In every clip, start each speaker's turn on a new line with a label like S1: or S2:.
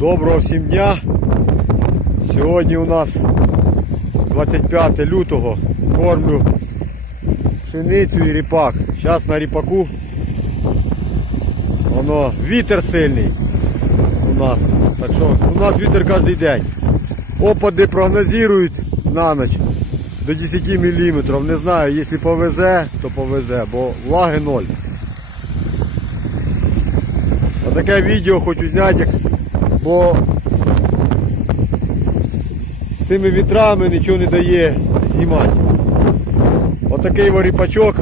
S1: Доброго всім дня. Сьогодні у нас 25 лютого. Кормлю пшеницю і ріпак. Зараз на ріпаку. Воно вітер сильний у нас. Так що у нас вітер кожен день. Опади прогнозують на ніч до 10 мм. Не знаю, якщо повезе, то повезе, бо влаги ноль. Отаке відео хочу зняти, як- бо з цими вітрами нічого не дає знімати. Отакий воріпачок,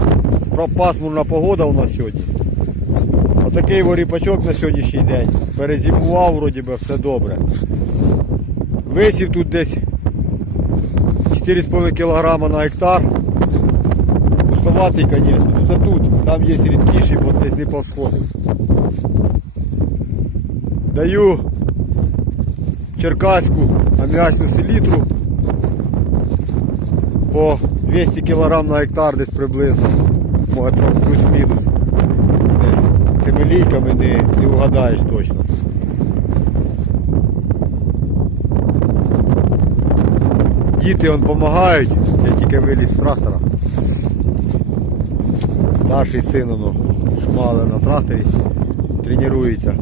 S1: пасмурна погода у нас сьогодні. Отакий воріпачок на сьогоднішній день. Перезимував, вроді би, все добре. Висів тут десь 4,5 кг на гектар. Пустоватий, звісно. Ну це тут. Там є рідкіші, бо десь не повсходив. Даю черкаську аміачну селітру по 200 кг на гектар десь приблизно. Може плюс-мінус. Цими лійками не, не вгадаєш точно. Діти он допомагають, я тільки виліз з трактора. Старший син воно шмали на тракторі, тренується.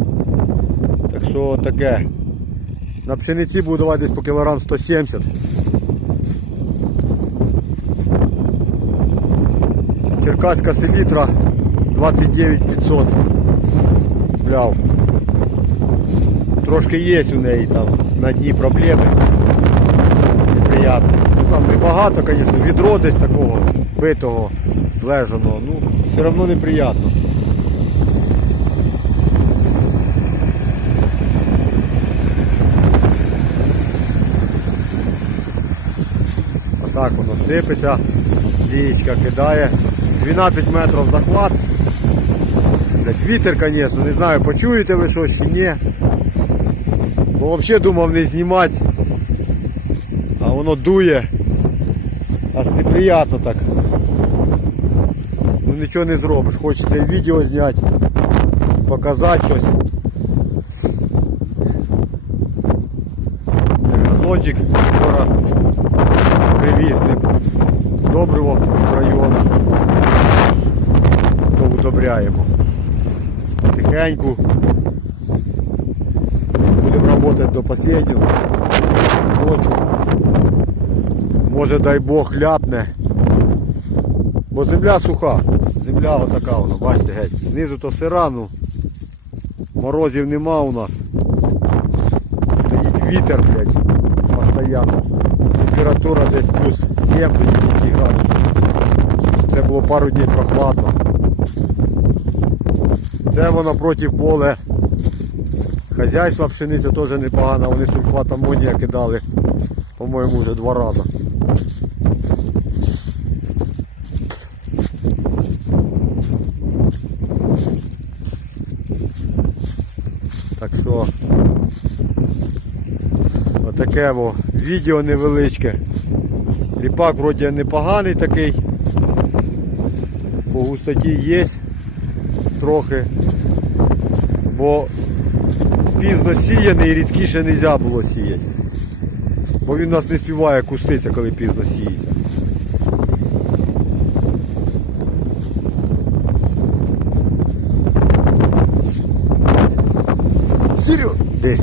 S1: Так що таке. На пшениці буду давати десь по кілограм 170. Черкаська селітра 29 500. Бляв. Трошки є у неї там на дні проблеми. Неприятно. Ну там небагато, звісно, відро десь такого битого, злежаного. Ну, все одно неприятно. Отак воно сипеться, дієчка кидає. 12 метрів захват. Вітер, звісно, не знаю, почуєте ви щось чи ні. Бо взагалі думав не знімати. А воно дує. Аж неприємно так. Ну нічого не зробиш. Хочеться відео зняти, показати щось. Газончик ним добриво з району. Удобряємо. Тихеньку. Будемо працювати до останнього. Ночі. Може дай Бог ляпне. Бо земля суха. Земля отака вона, бачите, геть. Знизу то сира, ну морозів нема у нас. Стоїть вітер, блядь, постоянно. Температура десь плюс 7 до 10 градусів. Це було пару днів прохладно. Це воно проти поле. Хазяйство пшениця теж непогано, вони сульфат амонія кидали, по-моєму, вже два рази. Так що отаке во відео невеличке. Ріпак вроді непоганий такий. По густоті є трохи. Бо пізно сіяний і рідкіше не можна було сіяти. Бо він у нас не співає куститься, коли пізно сіється. Сірю! Де?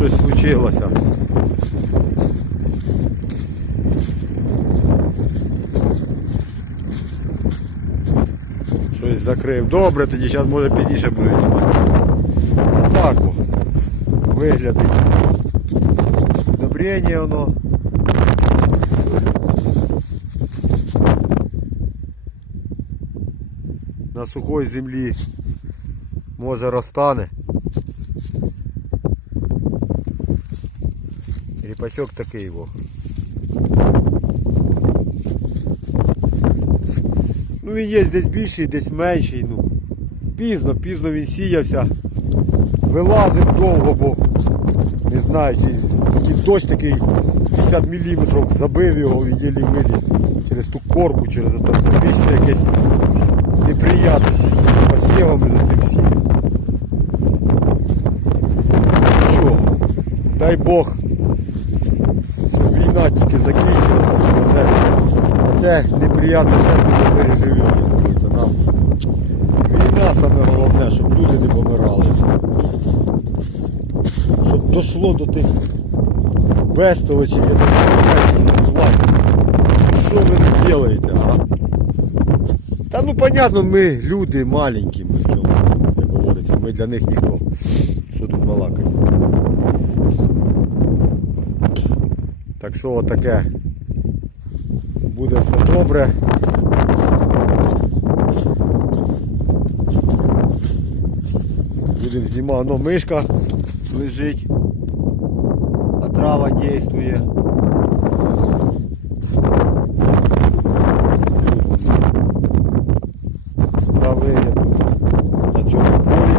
S1: щось случилося. Щось закрив. Добре, тоді зараз може пізніше буду знімати. Отак о. Виглядить. Добрення воно. На сухой землі може розтане. Ріпачок такий во. Ну він є десь більший, десь менший. Ну. Пізно, пізно він сіявся. Вилазив довго, бо не знаю, чи такий дощ такий 50 мм забив його, він єлі виліз. через ту корку, через все вічно якесь неприятності з посівами за тим всім. Що, дай Бог, війна тільки закінчилася, щоб це, оце неприємне все буде переживемо. Нам війна саме головне, щоб люди не помирали. Щоб дошло до тих бестолочів, я не знаю, як. Що ви не робите, а? Та ну понятно, ми люди маленькі, ми як говориться, ми для них ніхто. Що тут балакати? Так що отаке. Буде все добре. Будемо знімати, ну мишка лежить, а трава дійствує. Трави я тут на цьому полі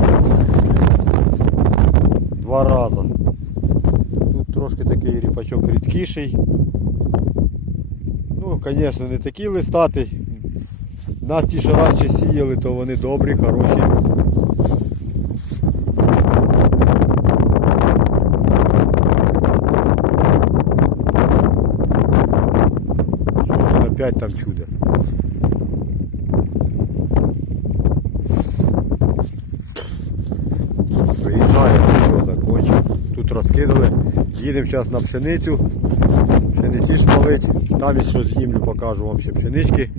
S1: два рази. Тут трошки такий рідкіший. Ну, звісно, не такий листатий. Нас ті, що раніше сіяли, то вони добрі, хороші. Опять там чудо. Приїжджає, все, закончив. Тут розкидали. Їдемо зараз на пшеницю. Пшениці шмалить. Там я щось знімлю, покажу вам ще пшенички.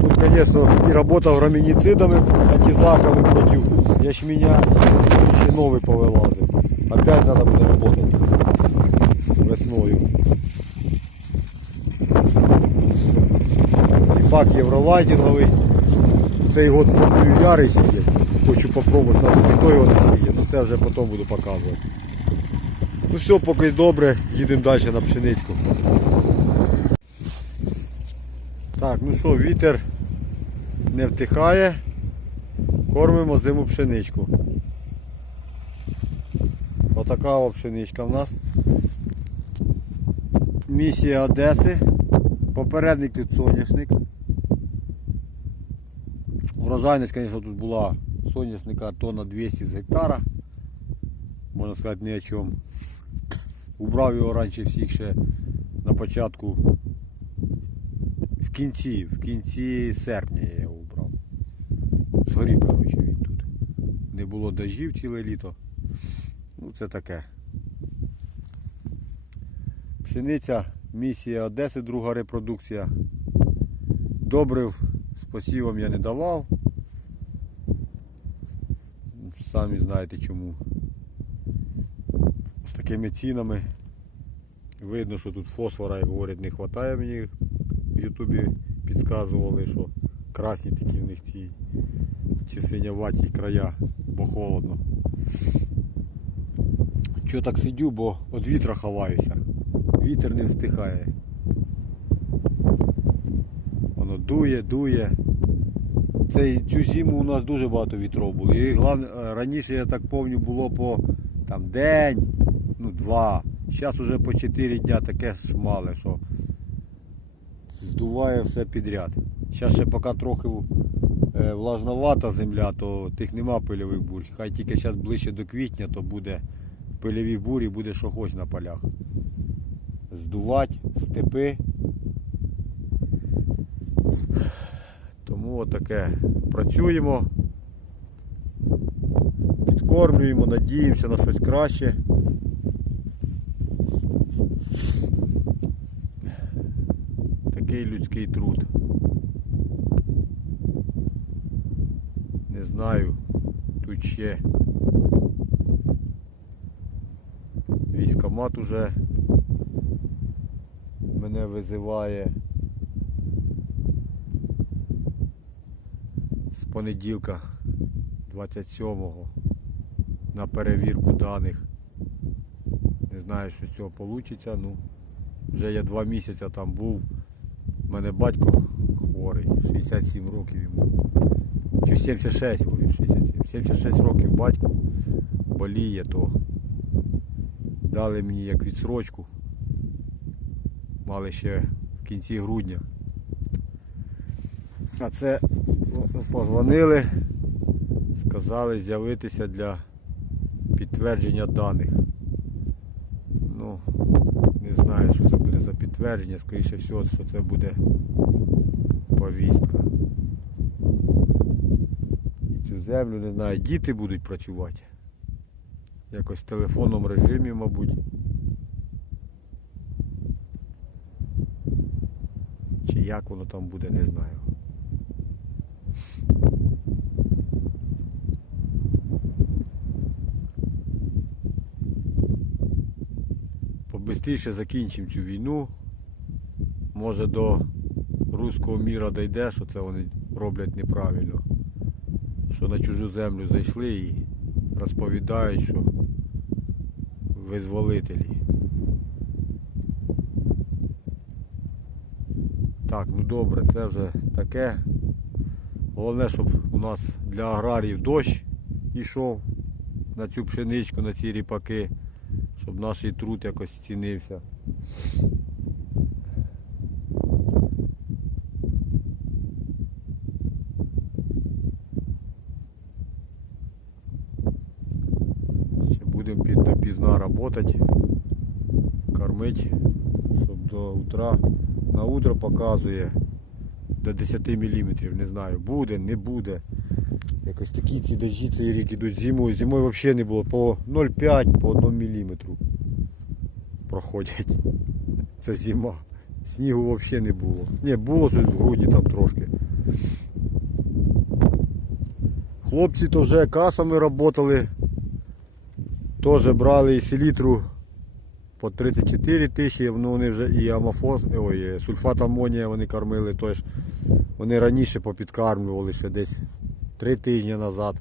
S1: Тут, звісно, і робота грамініцидами, антизлаками проти ячменя. Ще новий повилазив. Опять треба буде працювати весною. І пак євролайтинговий. Цей год планую ярий сіяти. Хочу попробувати, нас ніхто його. Ну це вже потім буду показувати. Ну все, поки добре, їдемо далі на пшеничку. Так, ну що, вітер не втихає. Кормимо зиму пшеничку. Отака о пшеничка в нас. Місія Одеси. Попередник тут соняшник. Урожайність, звісно, тут була соняшника тонна 200 з гектара. Можна сказати ні о чому. Убрав його раніше всіх ще на початку. В кінці, в кінці серпня я його убрав. Згорів, коротше, він тут. Не було дождів ціле літо. Ну це таке. Пшениця, місія Одеси, друга репродукція. Добрив з посівом я не давав. Самі знаєте чому. З такими цінами. Видно, що тут фосфора, як говорять, не вистачає мені. В Ютубі підказували, що красні такі в них ці чи синяваті края, бо холодно. Чого так сидю, бо від вітра ховаюся. Вітер не встихає. Воно дує, дує. Цей, цю зиму у нас дуже багато вітров було. І головне, е, раніше, я так пам'ятаю, було по там, день, ну два. Зараз вже по 4 дня таке шмале, що здуває все підряд. Зараз ще поки трохи е, влажновата земля, то тих нема пильових бурь. Хай тільки зараз ближче до квітня, то буде пильові бурі, буде що хоч на полях. Здувати, степи. Тому отаке. Працюємо, підкормлюємо, надіємося на щось краще. Такий людський труд. Не знаю, тут ще військомат уже мене визиває з понеділка 27-го на перевірку даних. Не знаю, що з цього вийде. Ну, вже я два місяці там був. У мене батько хворий, 67 років йому. Чи 76, говорю, 67. 76 років батьку боліє, то дали мені як відсрочку Мали ще в кінці грудня. А це позвонили, сказали з'явитися для підтвердження даних. Ну, не знаю, що це буде за підтвердження, скоріше всього, що це буде повістка. І цю землю, не знаю, діти будуть працювати. Якось в телефонному режимі, мабуть. Чи як воно там буде, не знаю. Побистріше закінчимо цю війну. Може до руського міра дійде, що це вони роблять неправильно. Що на чужу землю зайшли і розповідають, що визволителі. Так, ну добре, це вже таке. Головне, щоб у нас для аграріїв дощ ішов на цю пшеничку, на ці ріпаки, щоб наш труд якось цінився. Ще будемо під допізна працювати, кормити, щоб до утра. На утро показує до 10 мм, не знаю, буде, не буде. Якось такі ці дощі цей рік ідуть зимою. Зимою взагалі не було. По 0,5, по 1 мм проходять. Це зима. Снігу взагалі не було. Ні, було щось в груді там трошки. Хлопці то вже касами працювали. Теж брали і селітру по 34 тисячі, ну вони вже і амофос, ой, сульфат амонія вони кормили, тож вони раніше попідкармлювали ще десь 3 тижні назад.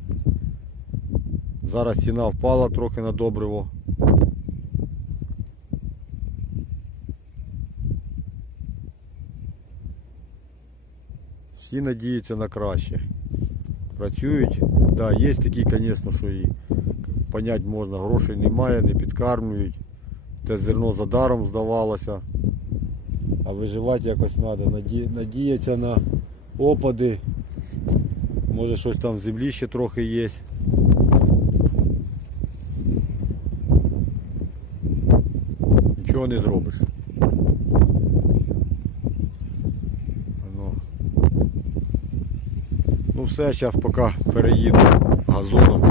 S1: Зараз ціна впала трохи на добриво. Всі надіються на краще. Працюють. Да, є такі, звісно, що і понять можна, грошей немає, не підкармлюють. Те зерно за даром здавалося. А виживати якось треба. Наді... Надіятися на опади. Може щось там в землі ще трохи є. Нічого не зробиш. Ну, ну все, зараз поки переїду газоном.